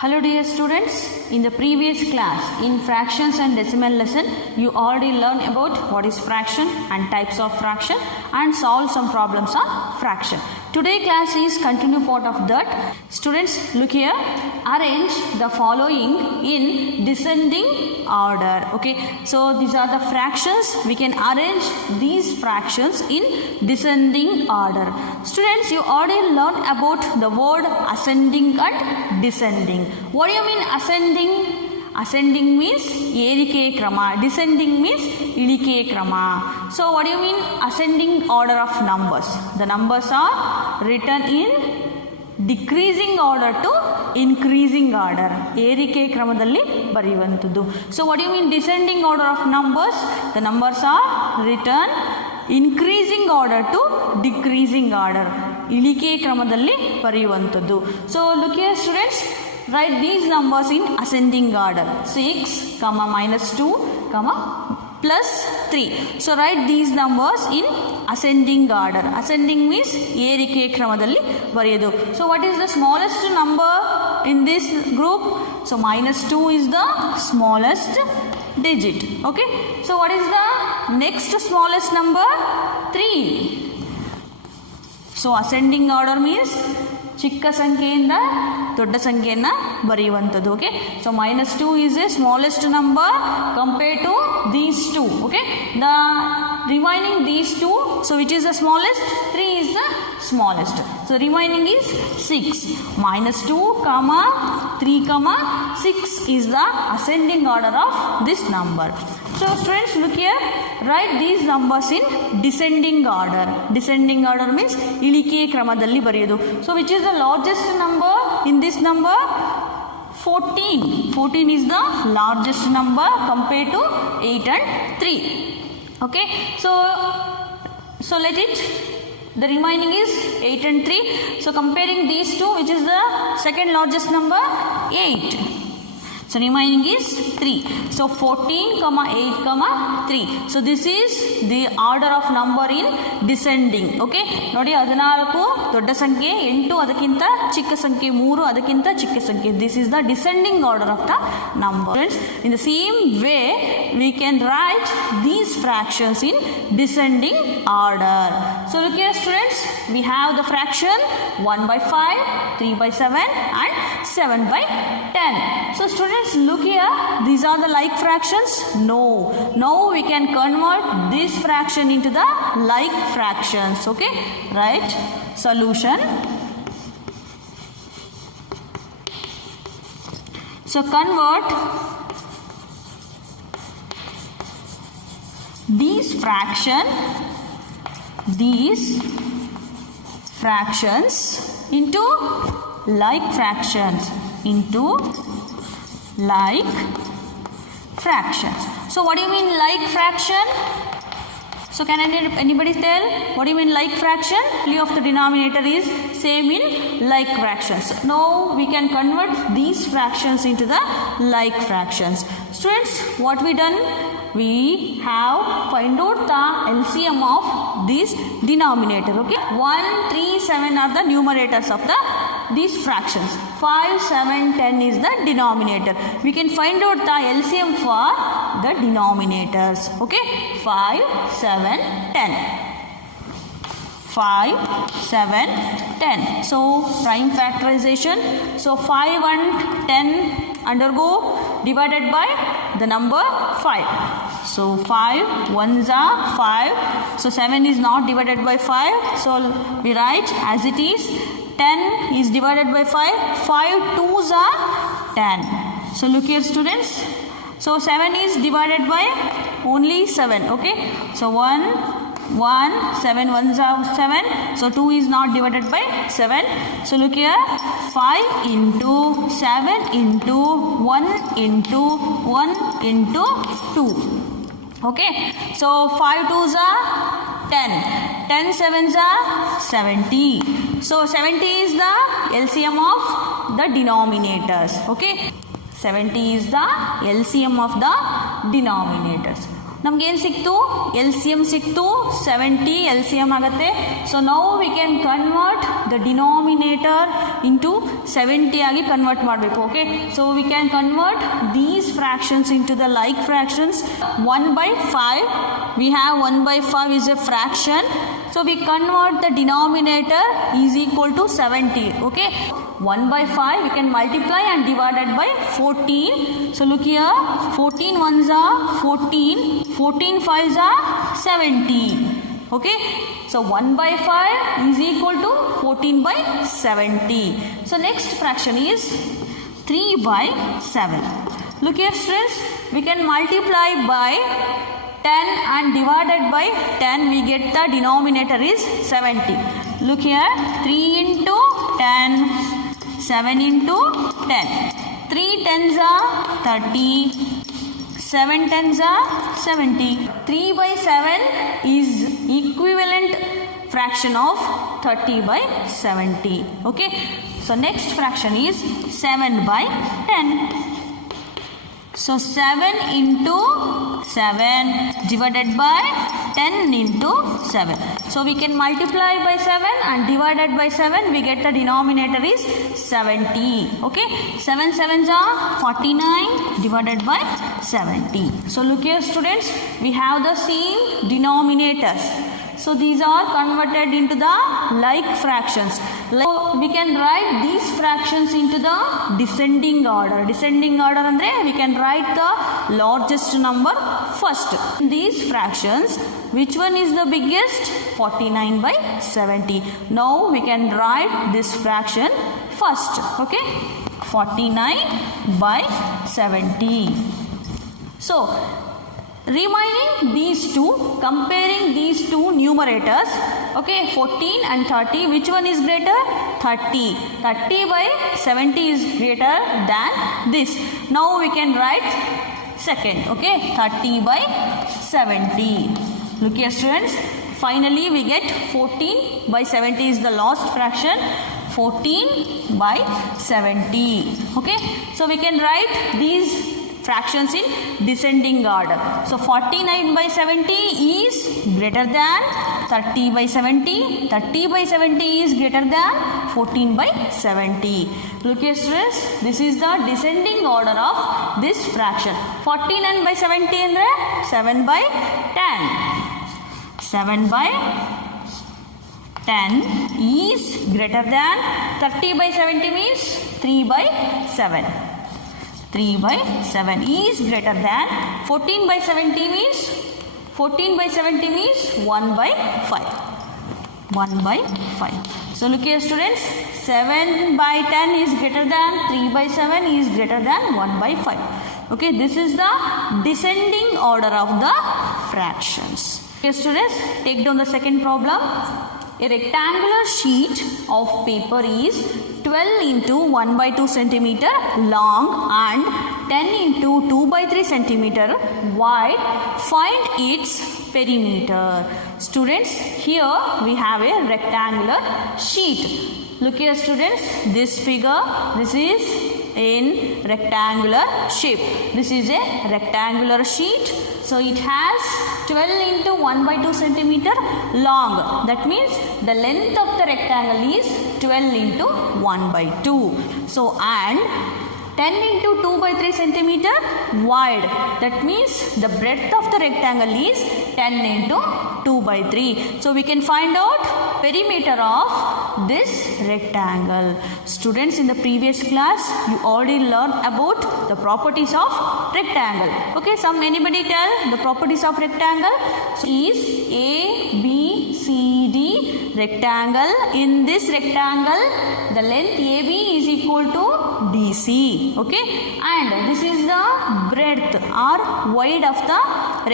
Hello dear students, in the previous class in fractions and decimal lesson you already learned about what is fraction and types of fraction and solve some problems on fraction. Today class is continue part of that. Students, look here, arrange the following in descending order. Okay, so these are the fractions. We can arrange these fractions in descending order. Students, you already learned about the word ascending and descending. What do you mean ascending? Ascending means erike krama, descending means ilike krama. So what do you mean ascending order of numbers? The numbers are written in decreasing order to increasing order. Erike kramadalli bariyuvanthadu. So what do you mean descending order of numbers? The numbers are written increasing order to decreasing order. Ilike kramadalli bariyuvanthadu. So look here students. Write these numbers in ascending order. 6, minus 2, plus 3. So write these numbers in ascending order. Ascending means erike kramadalli bariyodu. So what is the smallest number in this group? So minus 2 is the smallest digit. Okay. So what is the next smallest number? 3. So ascending order means ಚಿಕ್ಕ ಸಂಖ್ಯೆಯಿಂದ ದೊಡ್ಡ ಸಂಖ್ಯೆಯನ್ನು ಬರೆಯುವಂಥದ್ದು. Okay, so minus 2 is a smallest number compared to these two. Okay, the remaining these two, so which is the smallest? 3 is the smallest. So remaining is 6. Minus 2, 3, 6 is the ascending order of this number. So students, look here, write these numbers in descending order. Descending order means ilike kramadalli bariyodu. So which is the largest number in this number? 14. 14 is the largest number compared to 8 and 3. Okay, so let it, the remaining is 8 and 3. So comparing these two, which is the second largest number? 8. So remaining is 3. So 14, 8, 3. So this is the order of number in descending. Okay. Nodi 14 ದೊಡ್ಡ ಸಂಖ್ಯೆ, 8 ಅದಕ್ಕಿಂತ ಚಿಕ್ಕ ಸಂಖ್ಯೆ, 3 ಅದಕ್ಕಿಂತ ಚಿಕ್ಕ ಸಂಖ್ಯೆ. This is the descending order of the number. In the same way, we can write these fractions in descending order. So look here students, we have the fraction 1 by 5, 3 by 7 and 7 by 10. So students, look here, these are the like fractions? No. Now we can convert this fraction into the like fractions. Okay, right? Solution. So convert these fractions into like fractions. So what do you mean like fraction? So can anybody tell what do you mean like fraction? Value of the denominator is same in like fractions. Now we can convert these fractions into the like fractions. Students, what we done? We have find out the LCM of this denominator. Okay, 1, 3, 7 are the numerators of these fractions. 5, 7, 10 is the denominator. We can find out the LCM for the denominators. Okay, 5, 7, 10. 5, 7, 10. So prime factorization. So 5 and 10 undergo divided by the number 5. So 5 ones are 5. So 7 is not divided by 5. So we write as it is. 10 is divided by 5. 5 twos are 10. So look here students. So 7 is divided by only 7. Okay. So 1, 7 ones are 7. So 2 is not divided by 7. So look here. 5 into 7 into 1 into 1 into 2. Okay. So 5 twos are 10. 10 sevens are 70. So 70 is the LCM of the denominators. Okay. 70 is the LCM of the denominators. ನಮಗೇನು ಸಿಕ್ತು L C M ಸಿಕ್ತು 70 L C M ಆಗುತ್ತೆ. So now we can convert the denominator into 70 ಆಗಿ convert ಮಾಡಬೇಕು. Okay, so we can convert these fractions into the like fractions. 1/5 we have 1/5 is a fraction, so we convert the denominator is equal to 70. Okay, 1/5 we can multiply and divided by 14. So look here, 14 ones are 14, 14 fives are 70. Okay, so 1/5 is equal to 14/70. So next fraction is 3/7. Look here students, we can multiply by 10 and divided by 10, we get the denominator is 70. Look here, 3 into 10, 7 into 10. 3 tens are 30, 7 tens are 70. 3/7 is equivalent fraction of 30/70. Okay, so next fraction is 7/10. So 7 into 7 divided by 10 into 7. So we can multiply by 7 and divided by 7, we get the denominator is 70. Okay, 7 sevens are 49 divided by 70. So look here students, we have the same denominators. So these are converted into the like fractions. So we can write these fractions into the descending order. Descending order andre we can write the largest number first. These fractions, which one is the biggest? 49/70. Now we can write this fraction first. Okay, 49/70. So remaining these two, comparing these two numerators, okay, 14 and 30, which one is greater? 30. 30/70 is greater than this. Now we can write second, okay, 30/70. Look here students, finally we get 14/70 is the last fraction, 14/70. Okay, so we can write these fractions in descending order. So 49/70 is greater than 30/70. 30/70 is greater than 14/70. Look here students, this is the descending order of this fraction. 49/70 andre 7/10. 7/10 is greater than 30/70 means 3/7. 3/7 is greater than 14/70 means 14/70 means 1/5. 1/5. So look here students, 7/10 is greater than 3/7 is greater than 1/5. Okay, this is the descending order of the fractions. Okay students, take down the second problem. A rectangular sheet of paper is 12 into 1/2 centimeter long and 10 into 2/3 centimeter wide. Find its perimeter. Students, here we have a rectangular sheet. Look here students, this figure, this is in rectangular shape. This is a rectangular sheet. So it has 12 into 1/2 centimeter long. That means the length of the rectangle is 12 into 1/2. So and 10 into 2/3 centimeter wide. That means the breadth of the rectangle is 10 into 2/3. So we can find out perimeter of this rectangle. Students, in the previous class you already learned about the properties of rectangle. Okay, anybody tell the properties of rectangle? So is A, B, C, D rectangle. In this rectangle the length AB is equal to DC. Okay, and this is the breadth or wide of the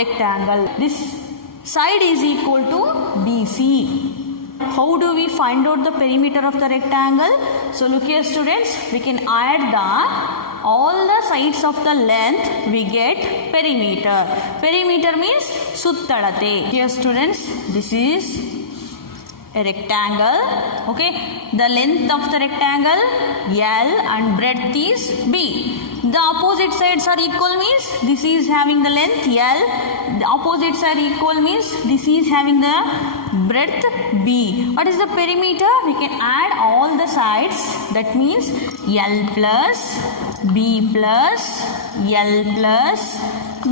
rectangle. This side is equal to BC. How do we find out the perimeter of the rectangle? So look here students, we can add all the sides of the length, we get perimeter. Perimeter means suttalate. Here students, this is a rectangle. Okay, the length of the rectangle L and breadth is B. the opposite sides are equal means this is having the length L, the opposite side equal means this is having the breadth B. What is the perimeter? We can add all the sides, that means L plus B plus L plus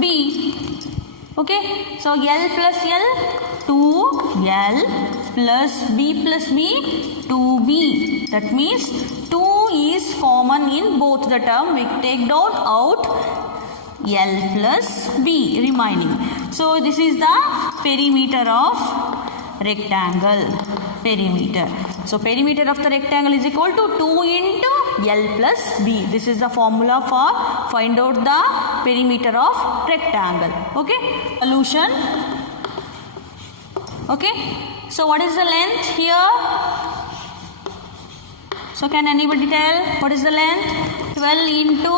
B. Okay, so L plus L 2L plus B plus B 2B. That means 2 is common in both the term. We take out L plus B remaining. So this is the perimeter of rectangle. Perimeter. So perimeter of the rectangle is equal to 2 into L plus B. This is the formula for find out the perimeter of rectangle. Okay. Solution. Okay. So what is the length here? So can anybody tell what is the length? 12 into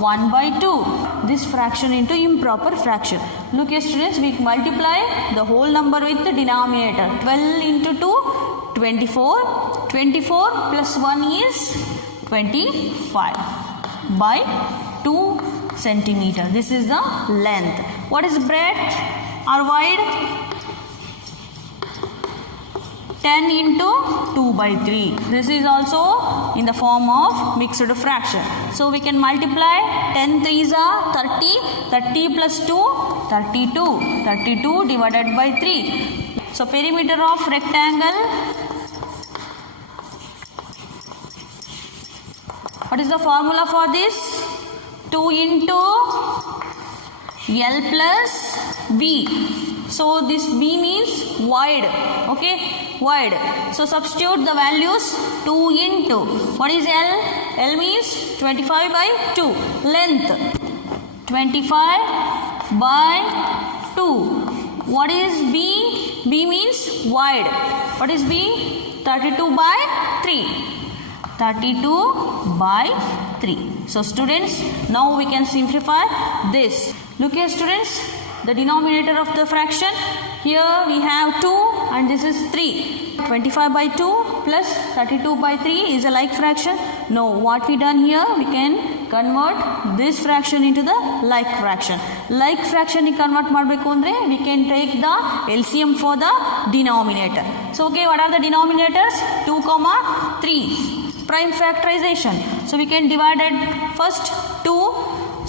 1 by 2. This fraction into improper fraction. Look here students, we multiply the whole number with the denominator. 12 into 2, 24. 24 plus 1 is 25 by 2 centimeter. This is the length. What is breadth or wide? 10 into 2 by 3. This is also in the form of mixed fraction. So we can multiply 10 3s are 30. 30 plus 2, 32. 32 divided by 3. So perimeter of rectangle. What is the formula for this? 2 into L plus B. So this B means wide. Okay, wide. So substitute the values 2 into. What is L? L means 25 by 2. Length 25 by 2. What is B? B means wide. What is B? 32 by 3. 32 by 3. So students, now we can simplify this. Look here students, the denominator of the fraction, here we have 2 and this is 3. 25 by 2 plus 32 by 3 is a like fraction. No, what we done here, we can convert this fraction into the like fraction. Like fraction ni convert ಮಾಡಬೇಕು ಅಂದ್ರೆ we can take the LCM for the denominator. So okay, what are the denominators? 2, 3. Prime factorization. So we can divide it first 2.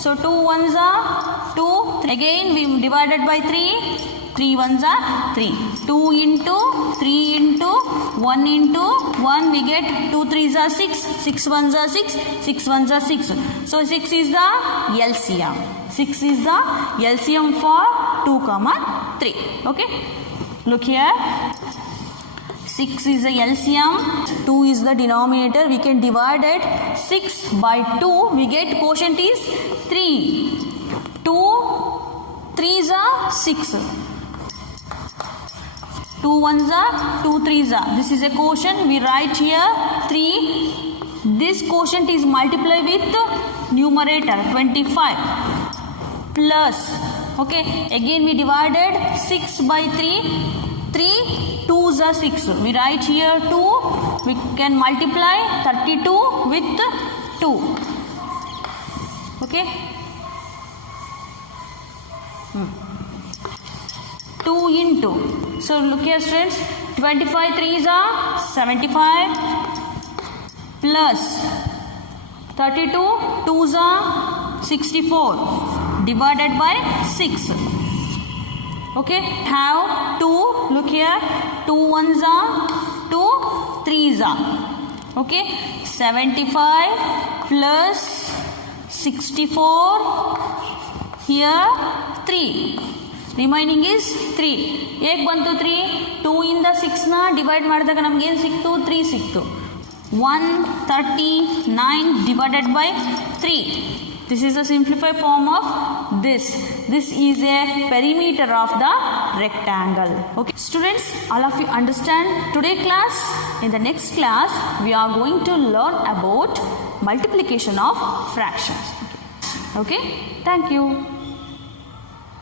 So 2 ones are 2. Again we divided by 3. 3 ones are 3. 2 into 3 into 1 into 1 we get 2 3s are 6. 6 ones are 6. 6 ones are 6. So 6 is the LCM. 6 is the LCM for 2, 3. Okay. Look here. 6 is the LCM, 2 is the denominator. We can divide it 6 by 2. We get quotient is 3. 2 3s are 6. 2 ones are 2 3s are. This is a quotient. We write here 3. This quotient is multiplied with numerator 25 plus. Okay. Again we divided 6 by 3. 3 2s are 6. We write here 2. We can multiply 32 with 2. Okay. 2 into. So look here students. 25 3s are 75 plus 32 2s are 64 divided by 6. Okay, have 2, look here, 2 ones are 2 3s are. Okay, 75 plus 64, here 3. Remaining is 3. Ek bantu 3, 2 in the 6 na divide ಮಾಡಿದಾಗ ನಮಗೆ ಏನು ಸಿಕ್ತು 3 ಸಿಕ್ತು. 139 divided by 3. This is a simplified form of this. This is a perimeter of the rectangle. Okay, students, all of you understand today class. In the next class, we are going to learn about multiplication of fractions. Okay, thank you.